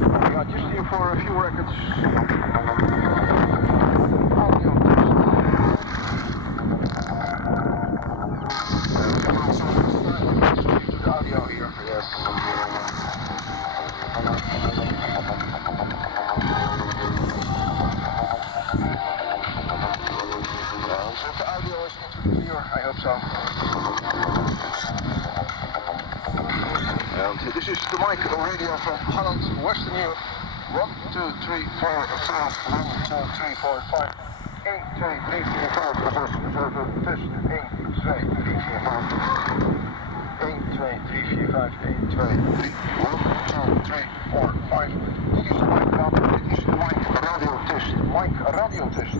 Ja, just here for a few records. Audio test. The audio here, yes. So the audio is clear, I hope so. And this is the mic radio from Holland, Western Europe. 1, 2, 3, 4, 5, 1, 2, 3, 4, 5. 1, 2, 3, 4, 5, 6, 7, test. 1, 2, 3, 4, 5. 1, 2, 3, 4, 5, 1, 2, 3, 1, 2, 3, 4, 5. Dit is de mic radio, dit is de mic radio test. Mic radio test.